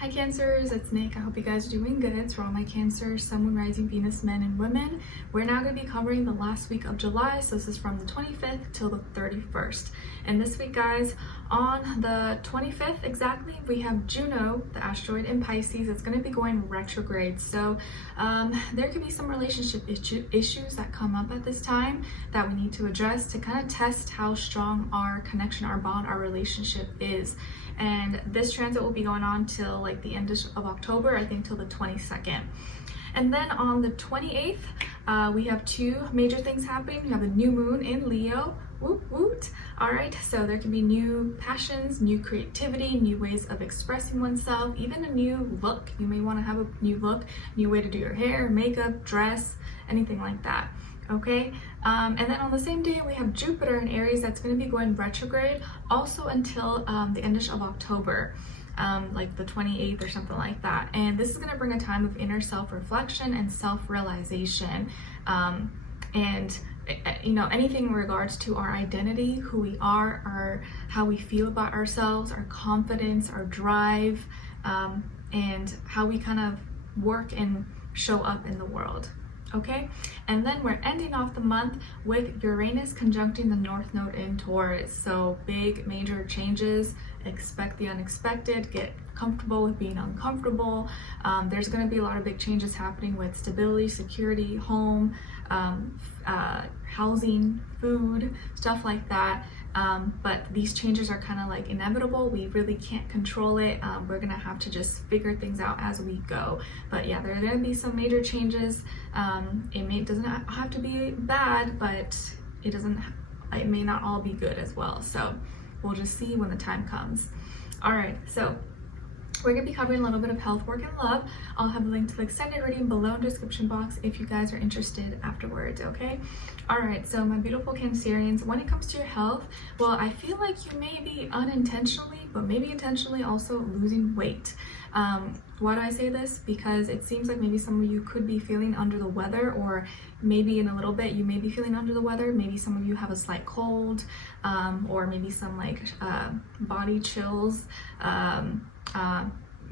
Hi Cancers, it's Nick. I hope you guys are doing good. It's for all my Cancer, Sun, Moon, Rising, Venus, men and women. We're now going to be covering the last week of July, so this is from the 25th till the 31st. And this week, guys, on the 25th exactly, we have Juno, the asteroid in Pisces. It's going to be going retrograde, so there could be some relationship issues that come up at this time that we need to address to kind of test how strong our connection, our bond, our relationship is. And this transit will be going on till like the end of October, I think till the 22nd. And then on the 28th, we have two major things happening. We have a new moon in Leo. Woot woot. All right, so there can be new passions, new creativity, new ways of expressing oneself, even a new look. You may want to have a new look, new way to do your hair, makeup, dress, anything like that. Okay, and then on the same day we have Jupiter in Aries that's going to be going retrograde also until the end of October, like the 28th or something like that. And this is going to bring a time of inner self-reflection and self-realization, and you know, anything in regards to our identity, who we are, how we feel about ourselves, our confidence, our drive, and how we kind of work and show up in the world. Okay, and then we're ending off the month with Uranus conjuncting the North Node in Taurus. So big major changes, expect the unexpected, get comfortable with being uncomfortable. There's going to be a lot of big changes happening with stability, security, home, housing, food, stuff like that. But these changes are kind of like inevitable. We really can't control it. We're gonna have to just figure things out as we go. But yeah, there are gonna be some major changes. It doesn't have to be bad, but it may not all be good as well. So we'll just see when the time comes. All right, so we're going to be covering a little bit of health, work, and love. I'll have a link to the extended reading below in the description box if you guys are interested afterwards, okay? All right, so my beautiful Cancerians, when it comes to your health, well, I feel like you may be unintentionally, but maybe intentionally also losing weight. Why do I say this? Because it seems like maybe some of you could be feeling under the weather, or maybe in a little bit you may be feeling under the weather. Maybe some of you have a slight cold, or maybe some like body chills,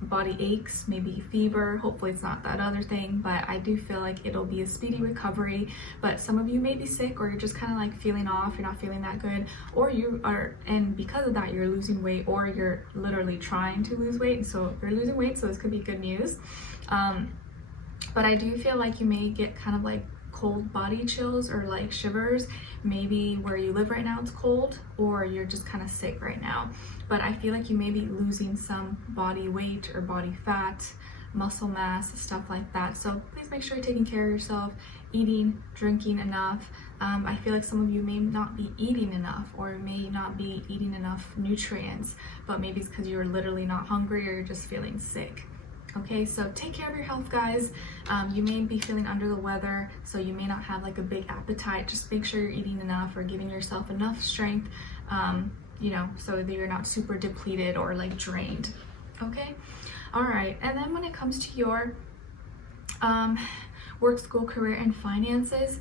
body aches, maybe fever. Hopefully it's not that other thing, but I do feel like it'll be a speedy recovery. But some of you may be sick, or you're just kind of like feeling off, you're not feeling that good, or you are, and because of that you're losing weight, or you're literally trying to lose weight. So you're losing weight, so this could be good news. But I do feel like you may get kind of like cold body chills or like shivers. Maybe where you live right now it's cold, or you're just kind of sick right now. But I feel like you may be losing some body weight or body fat, muscle mass, stuff like that. So please make sure you're taking care of yourself, eating, drinking enough. I feel like some of you may not be eating enough, or may not be eating enough nutrients, but maybe it's because you're literally not hungry, or you're just feeling sick. Okay, so take care of your health, guys. You may be feeling under the weather, so you may not have like a big appetite. Just make sure you're eating enough, or giving yourself enough strength, you know, so that you're not super depleted or like drained. Okay, all right. And then when it comes to your work, school, career, and finances,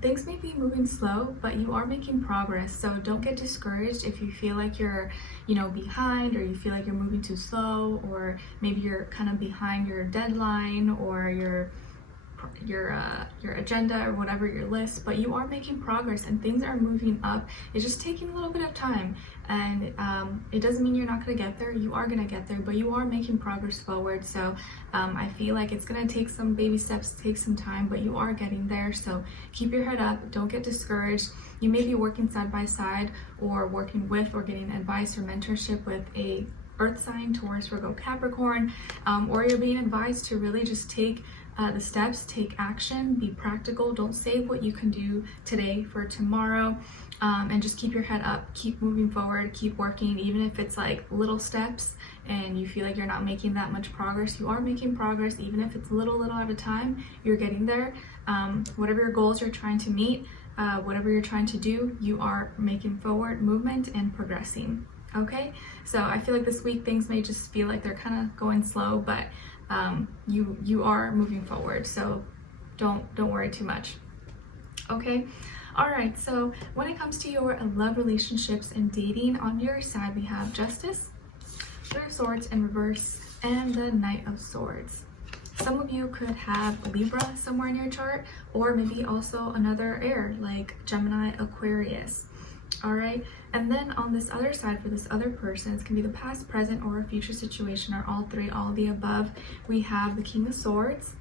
things may be moving slow, but you are making progress. So don't get discouraged if you feel like you're, you know, behind, or you feel like you're moving too slow, or maybe you're kind of behind your deadline, or your agenda, or whatever your list. But you are making progress and things are moving up. It's just taking a little bit of time, and it doesn't mean you're not going to get there. You are going to get there, but you are making progress forward. So I feel like it's going to take some baby steps, take some time, but you are getting there. So keep your head up, don't get discouraged. You may be working side by side, or working with, or getting advice or mentorship with a earth sign, Taurus, Virgo, Capricorn, or you're being advised to really just take the steps, take action, be practical. Don't save what you can do today for tomorrow, and just keep your head up, keep moving forward, keep working. Even if it's like little steps and you feel like you're not making that much progress, you are making progress. Even if it's little at a time, you're getting there. Whatever your goals you're trying to meet, whatever you're trying to do, you are making forward movement and progressing. Okay, so I feel like this week things may just feel like they're kind of going slow, but you are moving forward, so don't worry too much. Okay, all right, so when it comes to your love, relationships, and dating, on your side we have Justice, Three of Swords in reverse, and the Knight of Swords. Some of you could have Libra somewhere in your chart, or maybe also another air like Gemini, Aquarius. All right, and then on this other side, for this other person, it's gonna be the past, present, or a future situation, or all three, all of the above. We have the King of Swords,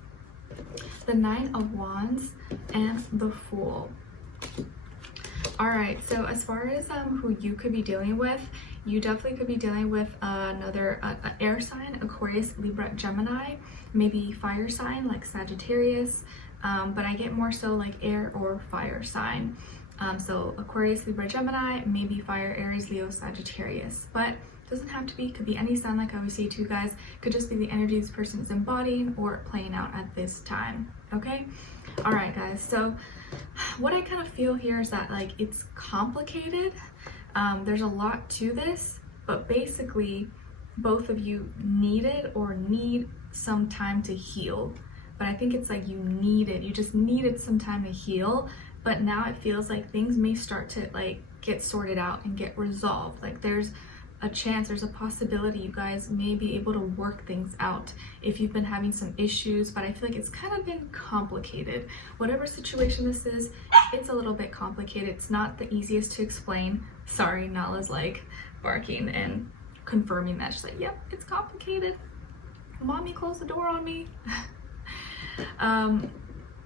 the Nine of Wands, and the Fool. All right, so as far as who you could be dealing with, you definitely could be dealing with another air sign, Aquarius, Libra, Gemini, maybe fire sign like Sagittarius, but I get more so like air or fire sign. So Aquarius, Libra, Gemini, maybe fire, Aries, Leo, Sagittarius, but doesn't have to be, could be any sign like I always say to you guys, could just be the energy this person is embodying or playing out at this time, okay? All right, guys, so what I kind of feel here is that like it's complicated. There's a lot to this, but basically both of you needed or need some time to heal. But I think it's like you just needed some time to heal, but now it feels like things may start to like get sorted out and get resolved. Like there's a chance, there's a possibility you guys may be able to work things out if you've been having some issues, but I feel like it's kind of been complicated. Whatever situation this is, it's a little bit complicated. It's not the easiest to explain. Sorry, Nala's like barking and confirming that. She's like, yep, it's complicated. Mommy closed the door on me.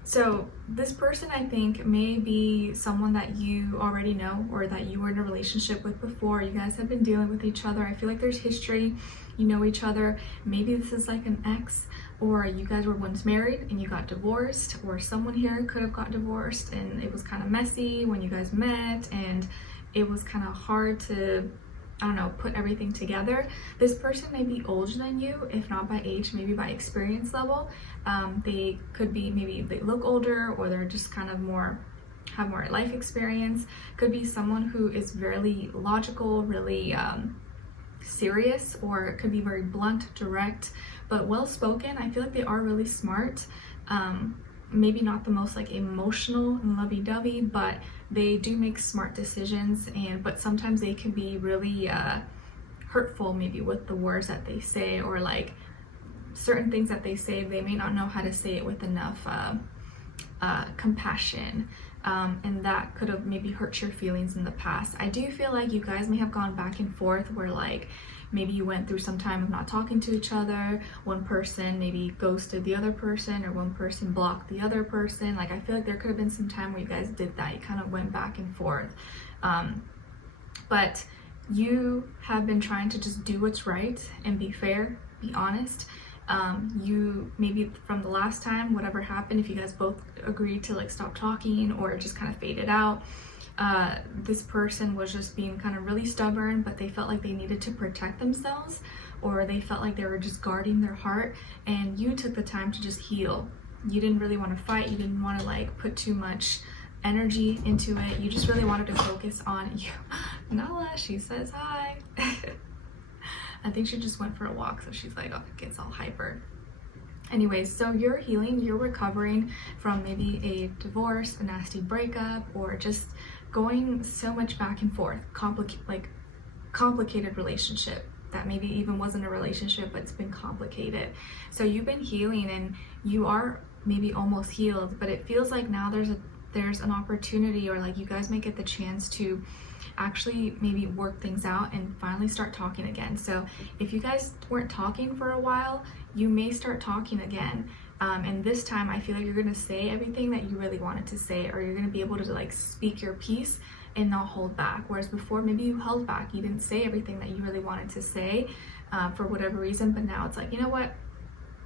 So this person, I think, may be someone that you already know or that you were in a relationship with before. You guys have been dealing with each other. I feel like there's history. You know each other. Maybe this is like an ex, or you guys were once married and you got divorced, or someone here could have got divorced and it was kind of messy when you guys met and it was kind of hard to, I don't know, put everything together. This person may be older than you, if not by age, maybe by experience level. They could be, maybe they look older, or they're just kind of have more life experience. Could be someone who is very logical, really serious, or it could be very blunt, direct, but well-spoken. I feel like they are really smart. Maybe not the most like emotional and lovey-dovey, but they do make smart decisions, but sometimes they can be really hurtful, maybe with the words that they say, or like certain things that they say, they may not know how to say it with enough compassion, and that could have maybe hurt your feelings in the past. I do feel like you guys may have gone back and forth where like maybe you went through some time of not talking to each other. One person maybe ghosted the other person, or one person blocked the other person. Like I feel like there could have been some time where you guys did that. You kind of went back and forth. But you have been trying to just do what's right and be fair, be honest. You maybe from the last time, whatever happened, if you guys both agreed to like stop talking or it just kind of faded out, this person was just being kind of really stubborn, but they felt like they needed to protect themselves, or they felt like they were just guarding their heart, and you took the time to just heal. You didn't really want to fight. You didn't want to like put too much energy into it. You just really wanted to focus on you. Nala, she says hi. I think she just went for a walk, so she's like, oh, gets all hyper. Anyways, so you're healing, you're recovering from maybe a divorce, a nasty breakup, or just going so much back and forth, complicated relationship that maybe even wasn't a relationship, but it's been complicated. So you've been healing and you are maybe almost healed, but it feels like now there's an opportunity, or like you guys may get the chance to actually maybe work things out and finally start talking again. So if you guys weren't talking for a while, you may start talking again. And this time I feel like you're going to say everything that you really wanted to say, or you're going to be able to like speak your piece and not hold back. Whereas before, maybe you held back, you didn't say everything that you really wanted to say for whatever reason. But now it's like, you know what,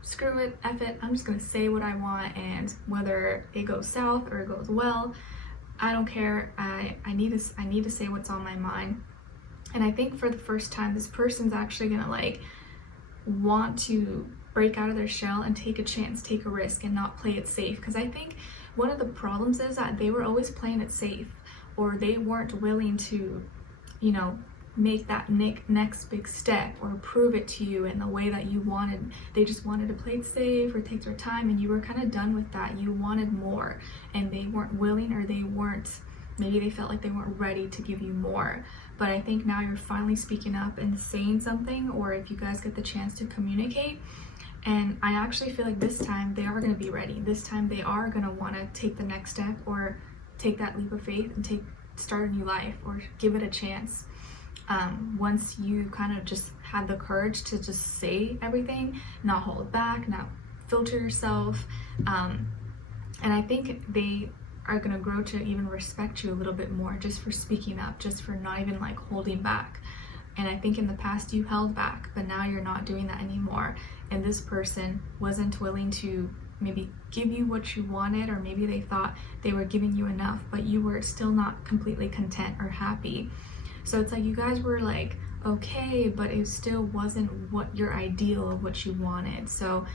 screw it, F it, I'm just going to say what I want, and whether it goes south or it goes well, I don't care. I need to say what's on my mind. And I think for the first time, this person's actually gonna like want to break out of their shell and take a chance, take a risk, and not play it safe. Because I think one of the problems is that they were always playing it safe, or they weren't willing to, you know, make that next big step or prove it to you in the way that you wanted. They just wanted to play it safe or take their time, and you were kind of done with that. You wanted more, and they weren't willing, or they weren't maybe they felt like they weren't ready to give you more. But I think now you're finally speaking up and saying something, or if you guys get the chance to communicate. And I actually feel like this time they are going to be ready. This time they are going to want to take the next step, or take that leap of faith and start a new life, or give it a chance. Once you kind of just have the courage to just say everything, not hold back, not filter yourself. And I think they are going to grow to even respect you a little bit more, just for speaking up, just for not even like holding back. And I think in the past you held back, but now you're not doing that anymore. And this person wasn't willing to maybe give you what you wanted, or maybe they thought they were giving you enough, but you were still not completely content or happy. So it's like you guys were like okay, but it still wasn't what your ideal of what you wanted. So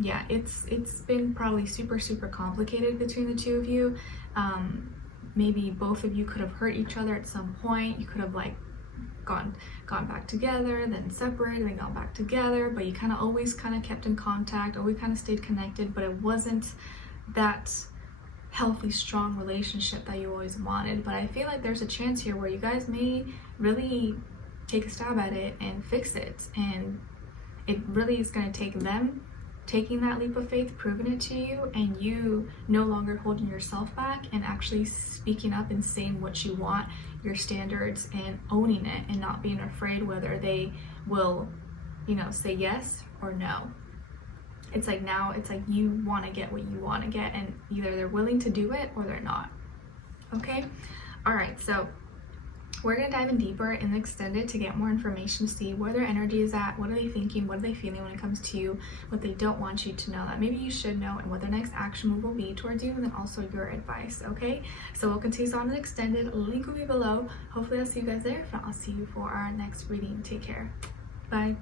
yeah, it's been probably super complicated between the two of you. Maybe both of you could have hurt each other at some point. You could have like gone back together, then separated, then gone back together, but you always kept in contact, always stayed connected, but it wasn't that healthy, strong relationship that you always wanted. But I feel like there's a chance here where you guys may really take a stab at it and fix it, and it really is going to take them taking that leap of faith, proving it to you, and you no longer holding yourself back and actually speaking up and saying what you want, your standards, and owning it, and not being afraid whether they will, say yes or no. It's like now it's like you want to get what you want to get, and either they're willing to do it or they're not. Okay? All right, so we're going to dive in deeper in the extended to get more information, see where their energy is at, what are they thinking, what are they feeling when it comes to you, what they don't want you to know that maybe you should know, and what their next action move will be towards you, and then also your advice. Okay, so we'll continue on the extended. Link will be below. Hopefully I'll see you guys there. If not, I'll see you for our next reading. Take care. Bye.